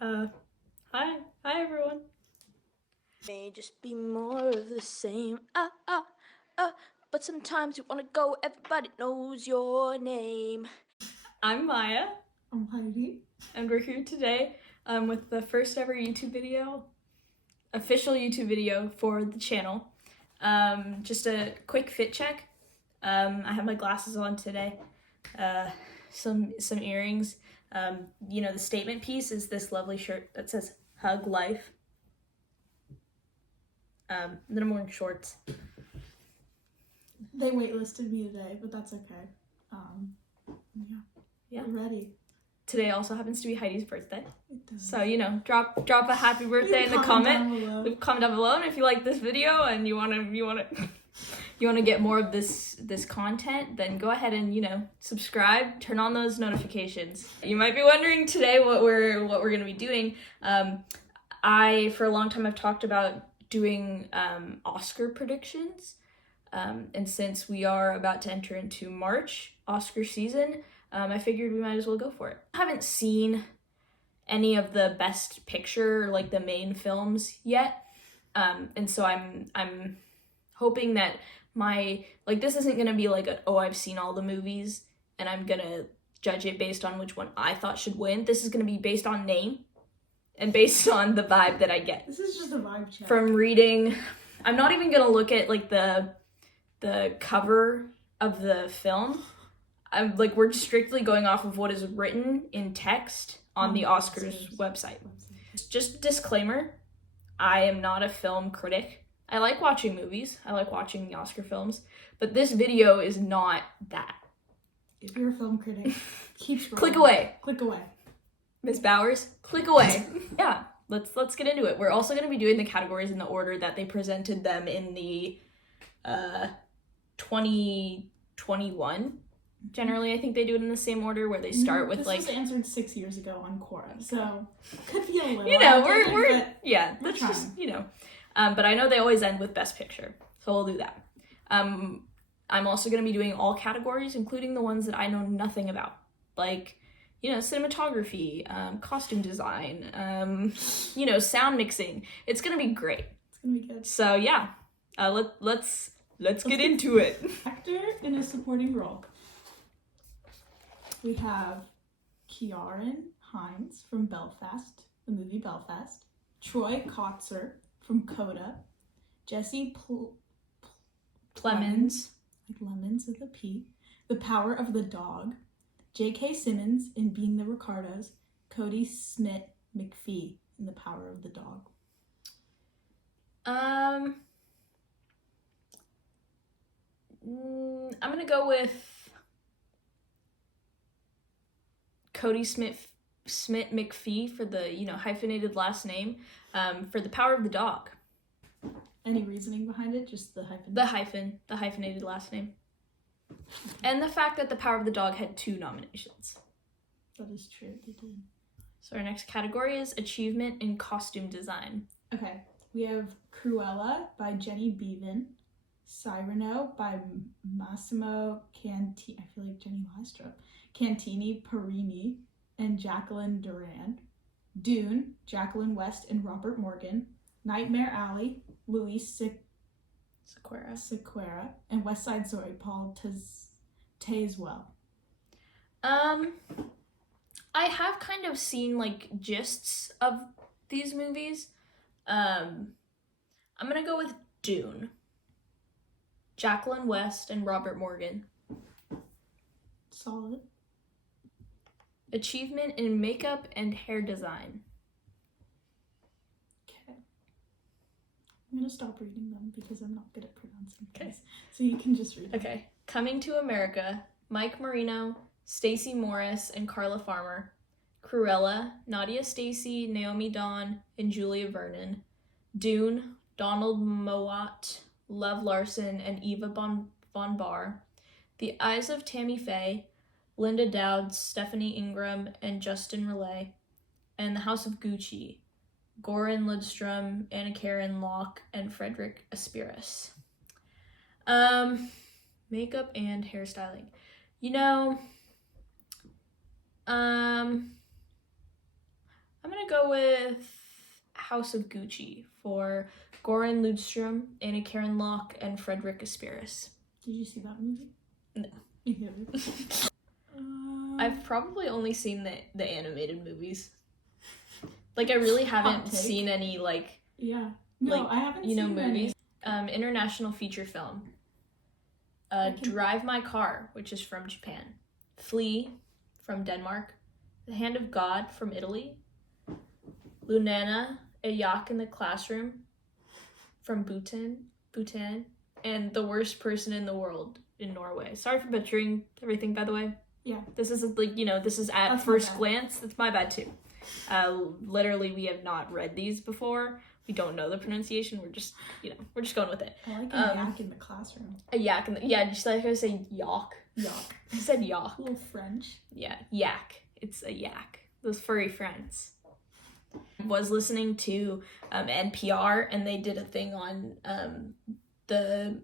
Hi everyone. May just be more of the same. But sometimes you wanna go, everybody knows your name. I'm Maya. I'm Heidi. And we're here today with the first ever official YouTube video for the channel. Just a quick fit check. I have my glasses on today. Some earrings. The statement piece is this lovely shirt that says Hug Life. Then I'm wearing shorts. They waitlisted me today, but that's okay. Yeah. We're ready. Today also happens to be Heidi's birthday. It does. So, drop a happy birthday in the comment. Comment down below, and if you like this video and you wanna get more of this content, then go ahead and subscribe, turn on those notifications. You might be wondering today what we're gonna be doing. For a long time I've talked about doing Oscar predictions. And since we are about to enter into March, Oscar season, I figured we might as well go for it. I haven't seen any of the Best Picture, like the main films yet. And so I'm hoping that this isn't gonna be like I've seen all the movies and I'm gonna judge it based on which one I thought should win. This is gonna be based on name and based on the vibe that I get. This is just a vibe check. From reading. I'm not even gonna look at like the cover of the film. We're strictly going off of what is written in text on the Oscars website. Just disclaimer, I am not a film critic. I like watching movies. I like watching the Oscar films, but this video is not that. If you're a film critic, keep scrolling. Click away. Click away. Miss Bowers, click away. Yeah, let's get into it. We're also going to be doing the categories in the order that they presented them in the 2021. Generally, I think they do it in the same order where they start with this was answered 6 years ago on Quora, so could be a little. Let's just But I know they always end with Best Picture, so we'll do that. I'm also going to be doing all categories, including the ones that I know nothing about, like cinematography, costume design, sound mixing. It's gonna be great. It's gonna be good. So yeah, let's get into it. Actor in a supporting role. We have Ciarán Hinds from Belfast, the movie Belfast. Troy Kotsur from Coda. Jesse Plemons, like lemons with a P. The Power of the Dog. J.K. Simmons in Being the Ricardos, Cody Smith McPhee in The Power of the Dog. I'm gonna go with Cody Smith McPhee for the hyphenated last name for The Power of the Dog. Any reasoning behind it? Just the hyphen? The hyphenated last name. And the fact that The Power of the Dog had 2 nominations. That is true, they did. So our next category is Achievement in Costume Design. Okay, we have Cruella by Jenny Beavan, Cyrano by Massimo Cantini, I feel like Jenny Lystrup, Cantini Perini, and Jacqueline Duran. Dune, Jacqueline West and Robert Morgan. Nightmare Alley, Luis Sequeira, and West Side Story, Paul Tazewell. I have kind of seen gists of these movies. I'm gonna go with Dune. Jacqueline West and Robert Morgan. Solid. Achievement in Makeup and Hair Design. I'm going to stop reading them because I'm not good at pronouncing things. So you can just read them. Okay. Coming to America, Mike Marino, Stacey Morris, and Carla Farmer. Cruella, Nadia Stacey, Naomi Dawn, and Julia Vernon. Dune, Donald Mowat, Lev Larson, and Eva Von Bar. The Eyes of Tammy Faye, Linda Dowd, Stephanie Ingram, and Justin Relay. And The House of Gucci, Goran Lidstrom, Anna Karen Locke, and Frederick Aspiris. Makeup and hairstyling. I'm gonna go with House of Gucci for Goran Ludstrom, Anna Karen Locke, and Frederick Aspiris. Did you see that movie? No. Either. I've probably only seen the animated movies. Like, I really haven't seen any, like... Yeah. No, like, I haven't seen movies. International feature film. Drive My Car, which is from Japan. Flee, from Denmark. The Hand of God, from Italy. Lunana, A Yak in the Classroom, from Bhutan. And The Worst Person in the World, in Norway. Sorry for butchering everything, by the way. Yeah. This is, like, this is at first glance. That's my bad, too. Literally, we have not read these before. We don't know the pronunciation. We're just going with it. I like a yak in the classroom. A yak just like I say yak. Yak. I said yak. A little French. Yeah, yak. It's a yak. Those furry friends. I was listening to NPR, and they did a thing on the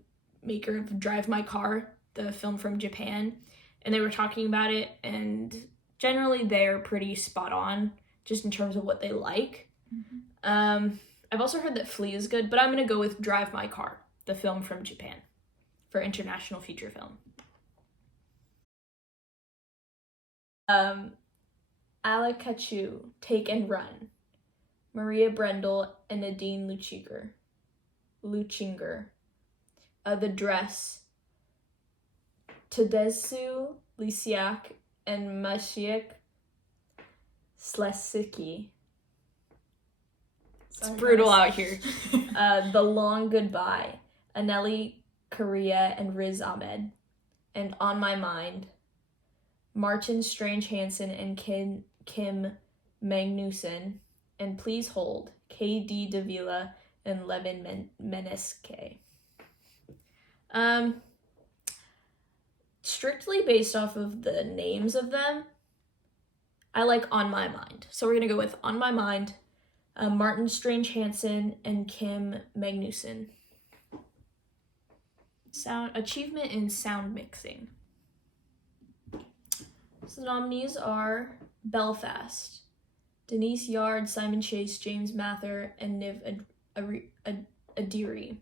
maker of Drive My Car, the film from Japan, and they were talking about it, and generally they're pretty spot on just in terms of what they like. Mm-hmm. I've also heard that Flee is good, but I'm going to go with Drive My Car, the film from Japan, for international feature film. Ala Kachu, Take and Run, Maria Brendel and Nadine Luchinger. The Dress, Tadeusz Lisiak and Maciek Slesicki. It's brutal out here. The Long Goodbye, Aneli Korea and Riz Ahmed. And On My Mind, Martin Strange Hansen and Kim Magnuson. And Please Hold, K.D. Davila and Levin Meneske. Strictly based off of the names of them, I like On My Mind. So we're going to go with On My Mind, Martin Strange Hansen, and Kim Magnuson. Achievement in sound mixing. So the nominees are Belfast, Denise Yard, Simon Chase, James Mather, and Niv Adiri.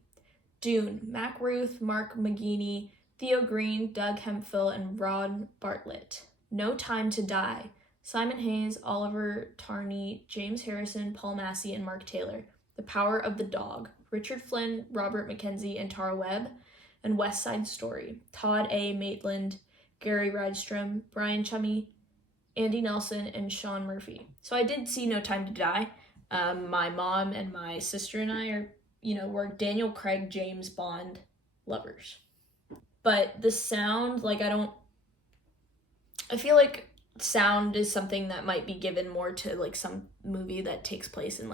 Dune, Mac Ruth, Mark McGeaney, Theo Green, Doug Hemphill, and Ron Bartlett. No Time to Die, Simon Hayes, Oliver Tarney, James Harrison, Paul Massey, and Mark Taylor. The Power of the Dog, Richard Flynn, Robert McKenzie, and Tara Webb. And West Side Story, Todd A. Maitland, Gary Rydstrom, Brian Chummy, Andy Nelson, and Sean Murphy. So I did see No Time to Die. My mom and my sister and I are, we're Daniel Craig, James Bond lovers. But the sound, I feel like sound is something that might be given more to, some movie that takes place in,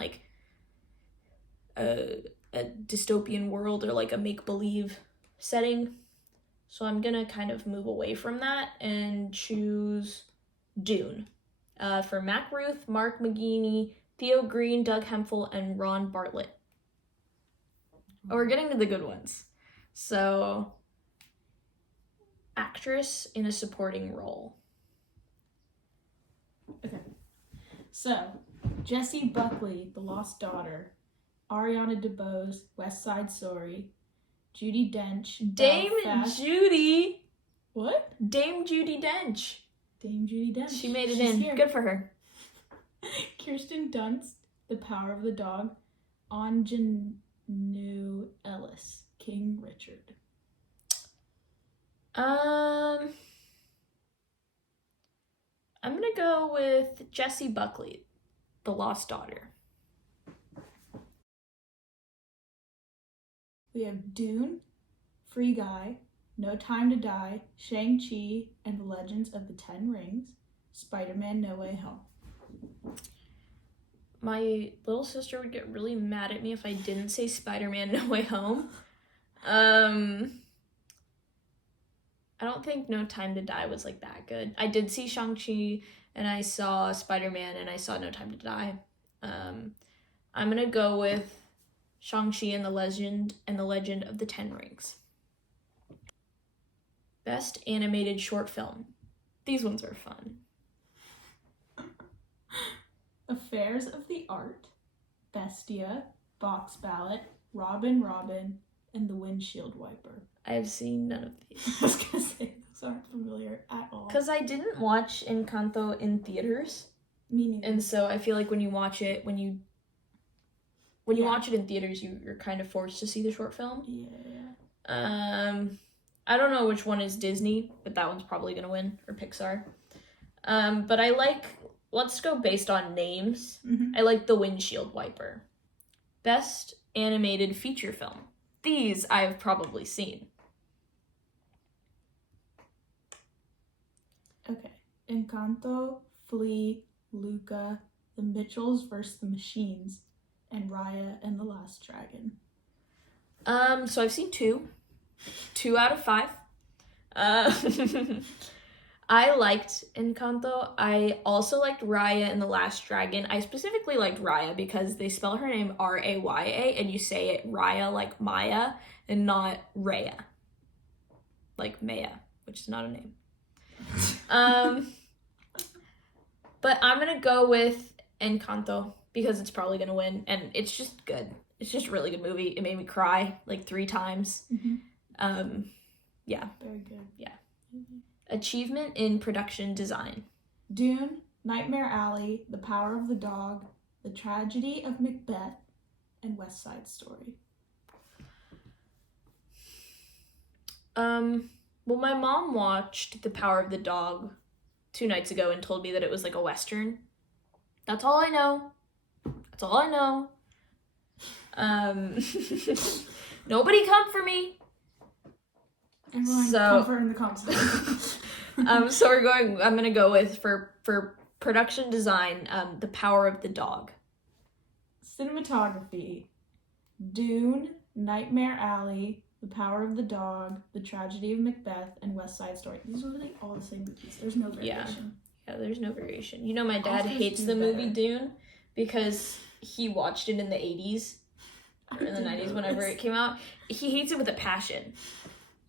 a dystopian world or, a make-believe setting. So I'm gonna kind of move away from that and choose Dune. For Mac Ruth, Mark McGeaney, Theo Green, Doug Hemphill, and Ron Bartlett. Oh, we're getting to the good ones. So, actress in a supporting role. Okay. So, Jessie Buckley, The Lost Daughter, Ariana DeBose, West Side Story, Judi Dench, Dame Judi. What? Dame Judi Dench. Dame Judi Dench. She made it in. Here. Good for her. Kirsten Dunst, The Power of the Dog, Anjanou Ellis, King Richard. I'm gonna go with Jessie Buckley, The Lost Daughter. We have Dune, Free Guy, No Time to Die, Shang-Chi, and the Legends of the Ten Rings, Spider-Man No Way Home. My little sister would get really mad at me if I didn't say Spider-Man No Way Home. I don't think No Time to Die was that good. I did see Shang-Chi, and I saw Spider-Man, and I saw No Time to Die. I'm gonna go with Shang-Chi and the Legend of the Ten Rings. Best animated short film. These ones are fun. A Affairs of the Art, Bestia, Box Ballot, Robin Robin, and The Windshield Wiper. I've seen none of these. I was gonna say, those aren't familiar at all. Because I didn't watch Encanto in theaters. Me neither. And so I feel like when you watch it, when you Yeah. watch it in theaters, you're kind of forced to see the short film. Yeah. I don't know which one is Disney, but that one's probably gonna win, or Pixar. But I like, let's go based on names. Mhm. I like The Windshield Wiper. Best animated feature film. These I've probably seen. Okay. Encanto, Flea, Luca, The Mitchells vs. the Machines, and Raya and the Last Dragon. So I've seen 2. 2 out of 5. I liked Encanto. I also liked Raya and the Last Dragon. I specifically liked Raya because they spell her name Raya, and you say it Raya like Maya and not Raya. Like Maya, which is not a name. But I'm gonna go with Encanto because it's probably gonna win, and it's just good. It's just a really good movie. It made me cry like 3 times. Mm-hmm. Yeah. Very good. Yeah. Achievement in production design. Dune, Nightmare Alley, The Power of the Dog, The Tragedy of Macbeth, and West Side Story. Well, my mom watched The Power of the Dog 2 nights ago and told me that it was like a Western. That's all I know. That's all I know. Nobody come for me. Everyone, comfort in the comments. So I'm gonna go with for production design, The Power of the Dog. Cinematography, Dune, Nightmare Alley, The Power of the Dog, The Tragedy of Macbeth, and West Side Story. These are really all the same movies. There's no variation. Yeah, there's no variation. You know, my dad Oscars hates do the movie better. Dune because he watched it in the 80s or in the 90s whenever it came out. He hates it with a passion.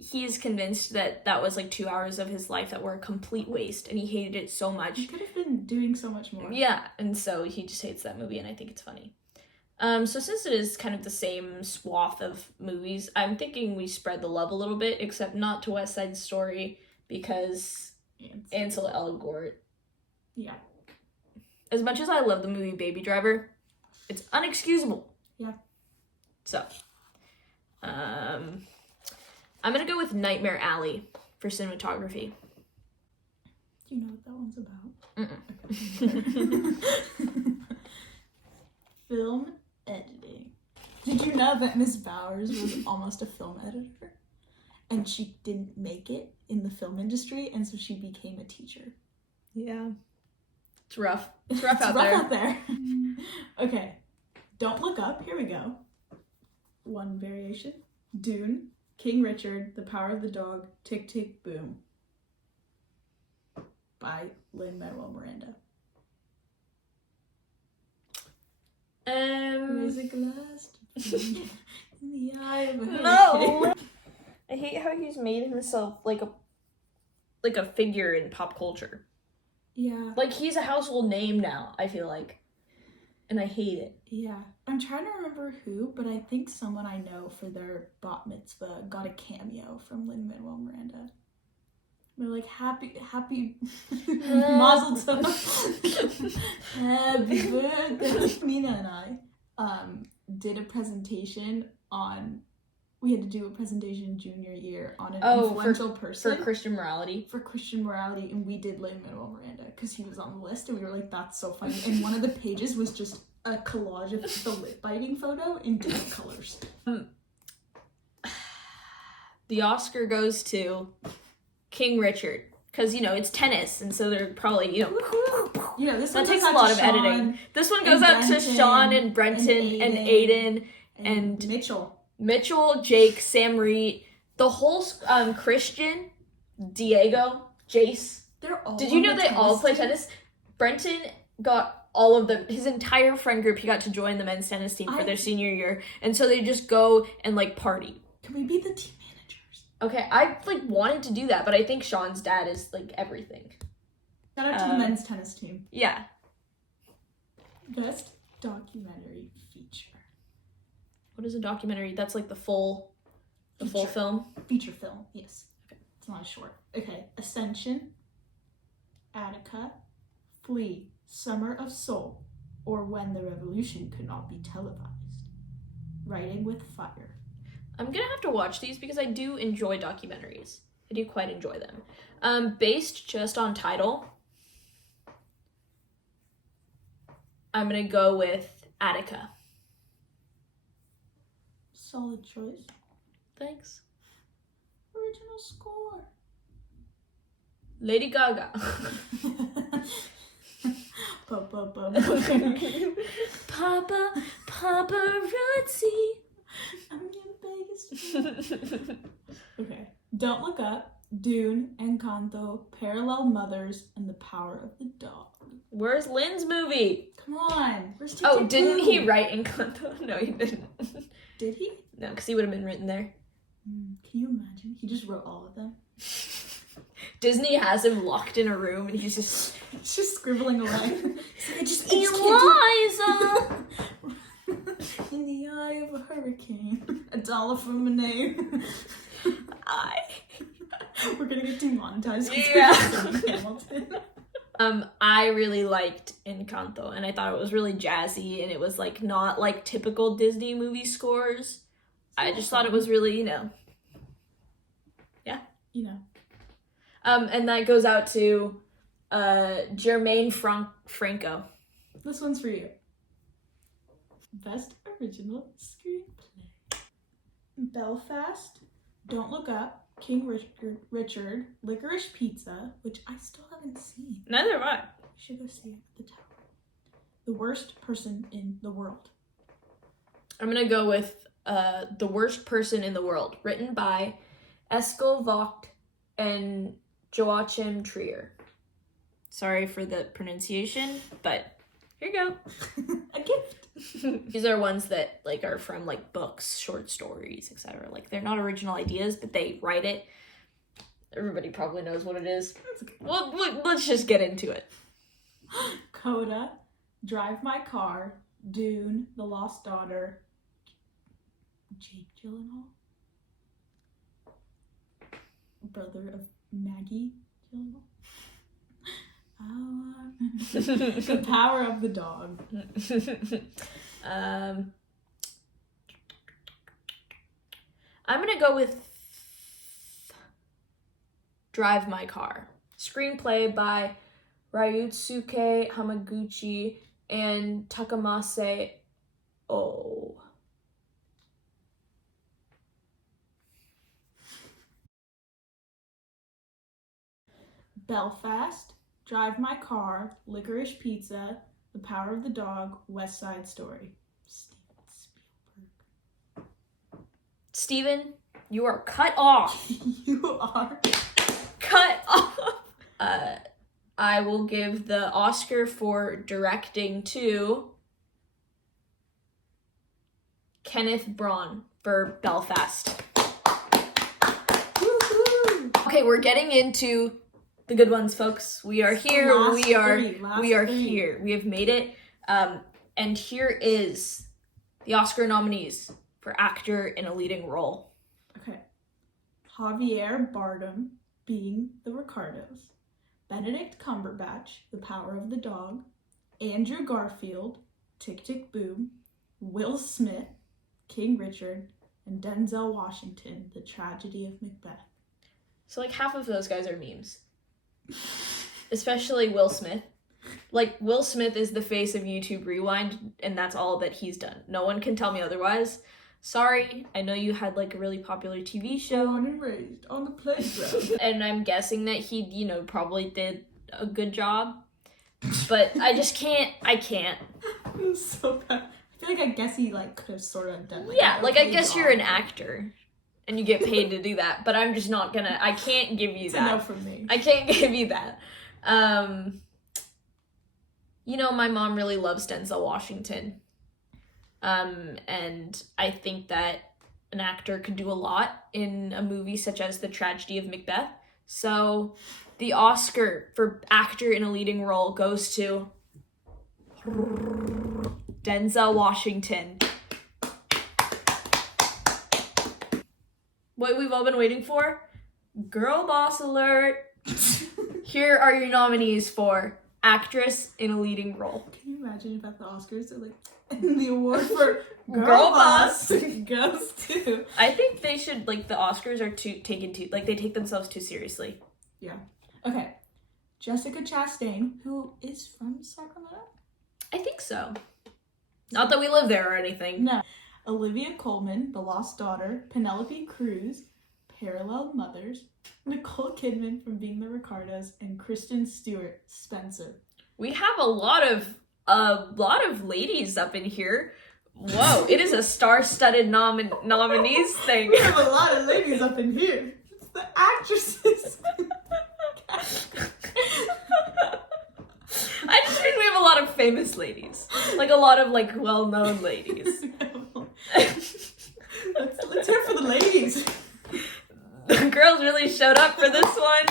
He is convinced that was like 2 hours of his life that were a complete waste, and he hated it so much. He could have been doing so much more. Yeah, and so he just hates that movie, and I think it's funny. So since it is kind of the same swath of movies, I'm thinking we spread the love a little bit, except not to West Side Story, because Ansel Elgort. Yeah. As much as I love the movie Baby Driver, it's unexcusable. Yeah. So, I'm gonna go with Nightmare Alley for cinematography. Do you know what that one's about? Mm-mm. Film editing. Did you know that Miss Bowers was almost a film editor? And she didn't make it in the film industry, and so she became a teacher. Yeah. It's rough. It's rough out there. Okay. Don't Look Up. Here we go. One variation. Dune, King Richard, The Power of the Dog, Tick Tick Boom. By Lin-Manuel Miranda. Music last in the eye of a hurricane. No! I hate how he's made himself like a figure in pop culture. Yeah. Like, he's a household name now, I feel like. And I hate it. Yeah. I'm trying to remember who, but I think someone I know for their bat mitzvah got a cameo from Lin-Manuel Miranda. They're like, happy Mazel tov. Happy birthday. Mina and I did a presentation on, we had to do a presentation junior year on an influential person. For Christian morality. For Christian morality, and we did Lin-Manuel Miranda because he was on the list, and we were like, that's so funny. And one of the pages was just a collage of the lip biting photo in different colors. The Oscar goes to King Richard, because, you know, it's tennis, and so they're probably, you know, this that one takes goes a out lot to of Sean editing. This one goes and out to Brenton Sean and Brenton and Aiden and Mitchell, Jake, Sam Reed, the whole Christian, Diego, Jace. They're all. Did you know they all play tennis? Brenton got all of them, his entire friend group, he got to join the men's tennis team for their senior year, and so they just go and like party. Can we be the team managers? Okay, I like wanted to do that, but I think Sean's dad is like everything. Shout out to the men's tennis team. Yeah. Best documentary feature. What is a documentary? That's like the full film? Feature film, yes. Okay. It's not a short. Okay. Ascension, Attica, Flee, Summer of Soul, or When the Revolution Could Not Be Televised. Writing with Fire. I'm gonna have to watch these because I do enjoy documentaries. I do quite enjoy them. Based just on title, I'm gonna go with Attica. Solid choice. Thanks. Original score. Lady Gaga. Papa, paparazzi. I'm your biggest. Okay. Don't Look Up, Dune, Encanto, Parallel Mothers, and The Power of the Dog. Where's Lynn's movie? Come on. Where's Tick Oh, Tick didn't Boom? he write Encanto? No, he didn't. Did he? No, because he would have been written there. Can you imagine? He just wrote all of them. Disney has him locked in a room and he's just scribbling away. I just Eliza! In the eye of a hurricane. $1 from a name. We're gonna get demonetized. Yeah. Hamilton. I really liked Encanto and I thought it was really jazzy and it was like not like typical Disney movie scores. I just thought it was really, yeah. And that goes out to Jermaine Franco. This one's for you. Best Original Screenplay. Belfast, Don't Look Up, King Richard, Licorice Pizza, which I still haven't seen. Neither have I. We should go see it at the tower. The Worst Person in the World. I'm gonna go with The Worst Person in the World, written by Eskil Vogt and Joachim Trier. Sorry for the pronunciation, but here you go. A gift. These are ones that like are from like books, short stories, etc. Like they're not original ideas, but they write it. Everybody probably knows what it is. Well, let's just get into it. Coda, Drive My Car, Dune, The Lost Daughter, Jake Gyllenhaal, brother of Maggie Gyllenhaal. The Power of the Dog. I'm gonna go with Drive My Car. Screenplay by Ryusuke Hamaguchi and Takamase Oh. Belfast, Drive My Car, Licorice Pizza, The Power of the Dog, West Side Story. Steven Spielberg. Steven, you are cut off. You are. Cut off. I will give the Oscar for directing to Kenneth Branagh for Belfast. Woo-hoo. Okay, we're getting into the good ones, folks. We are here. Last We are three. here. We have made it. And here is the Oscar nominees for actor in a leading role. Okay. Javier Bardem, being the Ricardos. Benedict Cumberbatch, The Power of the Dog. Andrew Garfield, Tick Tick Boom. Will Smith, King Richard. And Denzel Washington, The Tragedy of Macbeth. So like half of those guys are memes. Especially Will Smith. Like, Will Smith is the face of YouTube Rewind, and that's all that he's done. No one can tell me otherwise. Sorry, I know you had, like, a really popular TV show. Born and raised on the playground. And I'm guessing that he, probably did a good job. But I just can't. I can't. It was so bad. I feel like I guess he, like, could have sort of done, Yeah, an like, I okay guess job. you're an actor. And you get paid to do that. But I'm just not gonna. I can't give you It's that. a no from me. I can't give you that. My mom really loves Denzel Washington. And I think that an actor could do a lot in a movie such as The Tragedy of Macbeth. So the Oscar for actor in a leading role goes to Denzel Washington. What we've all been waiting for? Girl boss alert. Here are your nominees for actress in a leading role. Can you imagine if at the Oscars they're like, and the award for Girl boss goes to... I think they should, like, the Oscars are they take themselves too seriously. Yeah. Okay. Jessica Chastain, who is from Sacramento? I think so. Not that we live there or anything. No. Olivia Colman, The Lost Daughter, Penelope Cruz, Parallel Mothers, Nicole Kidman from Being the Ricardos, and Kristen Stewart, Spencer. We have a lot of ladies up in here. Whoa, it is a star-studded nominees thing. We have a lot of ladies up in here. It's the actresses. I just mean we have a lot of famous ladies. Like a lot of like well-known ladies. Let's hear for the ladies. The girls really showed up for this one.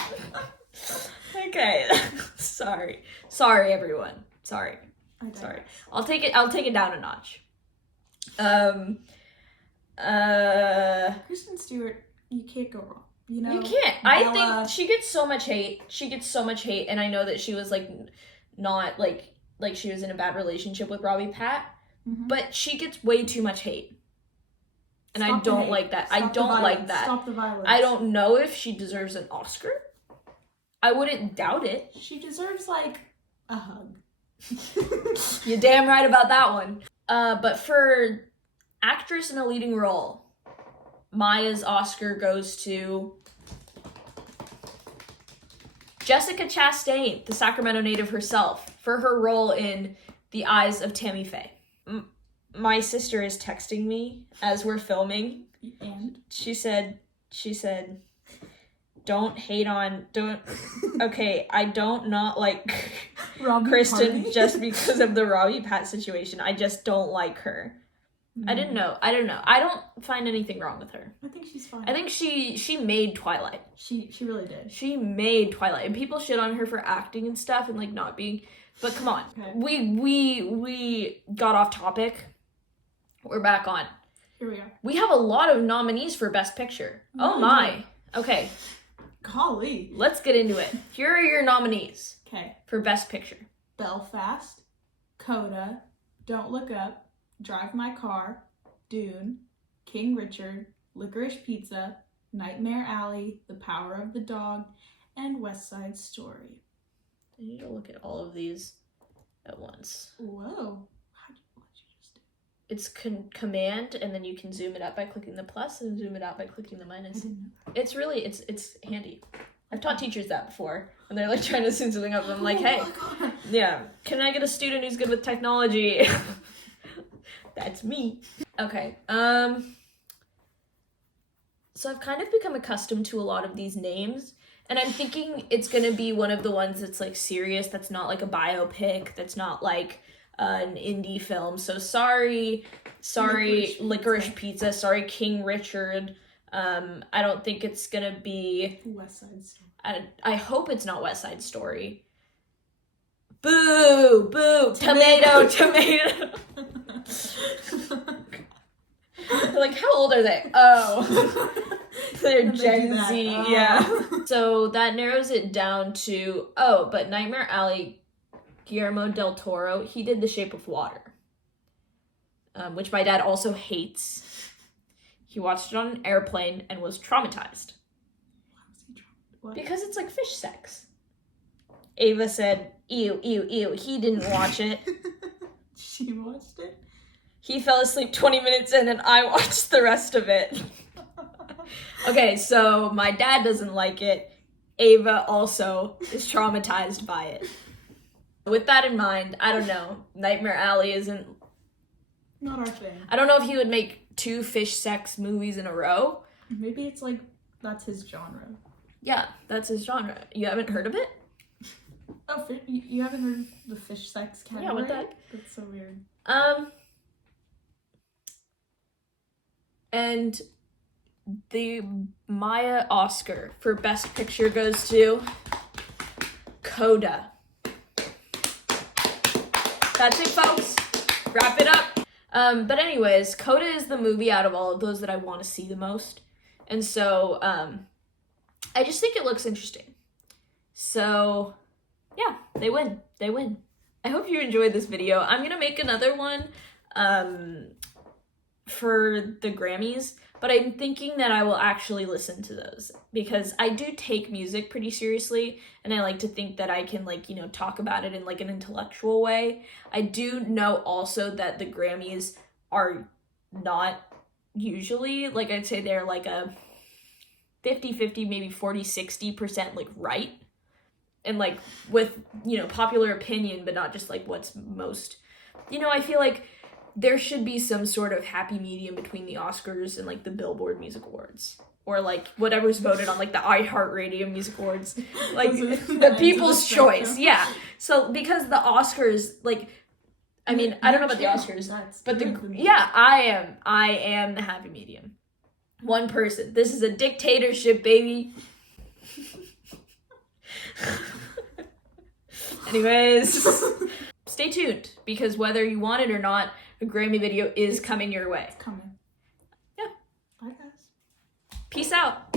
Okay. Sorry everyone. Sorry. I'll take it down a notch. Kristen Stewart, you can't go wrong. You know, you can't. Bella. I think she gets so much hate. And I know that she was like not like she was in a bad relationship with Robbie Pat, but she gets way too much hate. And I don't like that. I don't like that. Stop the violence. I don't know if she deserves an Oscar. I wouldn't doubt it. She deserves like a hug. You're damn right about that one. But for actress in a leading role, Maya's Oscar goes to Jessica Chastain, the Sacramento native herself, for her role in The Eyes of Tammy Faye. My sister is texting me as we're filming. And? She said, okay, I don't not like Kristen Party? just because of the Robbie Pat situation. I just don't like her. I don't know. I don't find anything wrong with her. I think she's fine. I think she made Twilight. She really did. She made Twilight. And people shit on her for acting and stuff and like not being, but come on. Okay. We got off topic. We're back on. Here we are. We have a lot of nominees for Best Picture. Oh my. Okay. Golly. Let's get into it. Here are your nominees. Okay. For Best Picture. Belfast, Coda, Don't Look Up, Drive My Car, Dune, King Richard, Licorice Pizza, Nightmare Alley, The Power of the Dog, and West Side Story. I need to look at all of these at once. Whoa. What'd you just do? It's command, and then you can zoom it up by clicking the plus and zoom it out by clicking the minus. It's really, it's handy. I've taught teachers that before, and they're like trying to zoom something up, and I'm like, hey, yeah, can I get a student who's good with technology? That's me. Okay, so I've kind of become accustomed to a lot of these names, and I'm thinking it's gonna be one of the ones that's like serious, that's not like a biopic, that's not like an indie film. So sorry, Licorice Pizza, sorry, King Richard. I don't think it's gonna be West Side Story. I hope it's not West Side Story. Boo! Tomato! Like, how old are they? Oh. They're Gen Z, yeah. So that narrows it down to, but Nightmare Alley, Guillermo del Toro, he did The Shape of Water, which my dad also hates. He watched it on an airplane and was traumatized. Why was he traumatized? Because it's like fish sex. Ava said, ew, he didn't watch it. She watched it? He fell asleep 20 minutes in and I watched the rest of it. Okay, so my dad doesn't like it. Ava also is traumatized by it. With that in mind, I don't know. Nightmare Alley isn't... Not our thing. I don't know if he would make 2 fish sex movies in a row. Maybe it's like, that's his genre. Yeah, that's his genre. You haven't heard of it? Oh, you haven't heard of the fish sex category? Yeah, what the heck? That's so weird. And the Maya Oscar for Best Picture goes to Coda. That's it, folks. Wrap it up. But anyways, Coda is the movie out of all of those that I want to see the most. And so, I just think it looks interesting. So, yeah, they win. They win. I hope you enjoyed this video. I'm going to make another one, for the Grammys, but I'm thinking that I will actually listen to those because I do take music pretty seriously, and I like to think that I can, like, you know, talk about it in like an intellectual way. I do know also that the Grammys are not usually, like, I'd say they're like a 50-50, maybe 40-60% like right, and like with, you know, popular opinion, but not just like what's most, you know, I feel like there should be some sort of happy medium between the Oscars and like the Billboard Music Awards, or like whatever's voted on like the iHeartRadio Music Awards, like the people's choice. Yeah. So because the Oscars, like, I mean, I don't know about the Oscars, but I am the happy medium. One person. This is a dictatorship, baby. Anyways, stay tuned, because whether you want it or not, a Grammy video is coming your way. It's coming. Yeah. Bye, guys. Peace out.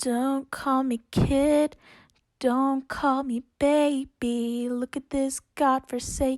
Don't call me kid, don't call me baby. Look at this godforsaken